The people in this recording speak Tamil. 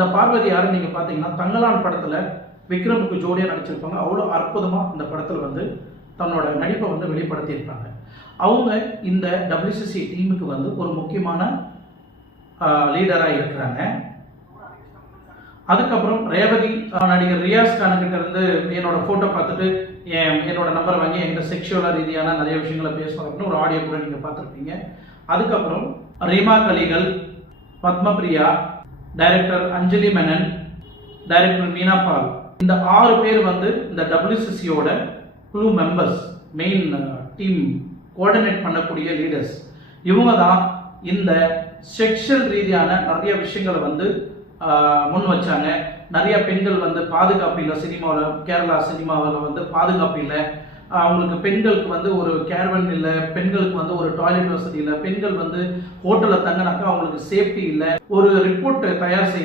இந்த பார்வதி யாரும் நீங்க பாத்தீங்கன்னா தங்கலான் படத்துல விக்ரமுக்கு ஜோடியா நடிச்சிருப்பாங்க. அவ்வளவு அற்புதமா இந்த படத்துல வந்து தன்னோட நடிப்பை வந்து வெளிப்படுத்தி இருப்பாங்க. அவங்க இந்த WCC டீமுக்கு வந்து ஒரு முக்கியமான லீடராக இருக்கிறாங்க. அதுக்கப்புறம் ரேவதி நடிகர் ரியாஸ் கான் கிட்ட இருந்து என்னோட போட்டோ பார்த்துட்டு என்னோட நம்பரை வாங்கி என்கிட்ட செக்ஷுவலா ரீதியான நிறைய விஷயங்களை பேசுவாங்க அப்படின்னு ஒரு ஆடியோ கூட நீங்க பார்த்துருப்பீங்க. அதுக்கப்புறம் ரீமா கலிகள், பத்மபிரியா, டைரக்டர் அஞ்சலி மேனன், டைரக்டர் மீனா பால், இந்த 6 பேர் வந்து இந்த WCCயோட குழு மெம்பர்ஸ், மெயின் டீம் கோஆர்டினேட் பண்ணக்கூடிய லீடர்ஸ். இவங்க தான் இந்த செக்ஷுவல் ரீதியான நிறைய விஷயங்களை வந்து முன் வச்சாங்க. நிறைய பெண்கள் வந்து பாதுகாப்பு இல்லை சினிமாவில், கேரளா சினிமாவில் வந்து பாதுகாப்பு இல்லை, அவங்களுக்கு பெண்களுக்கு வந்து ஒரு கேர்வன் இல்லை, பெண்களுக்கு வந்து ஒரு டாய்லெட் வசதி இல்லை, பெண்கள் வந்து ஹோட்டலில் தங்கினாக்கா அவங்களுக்கு சேஃப்டி இல்லை. ஒரு ரிப்போர்ட் தயார் செய்ய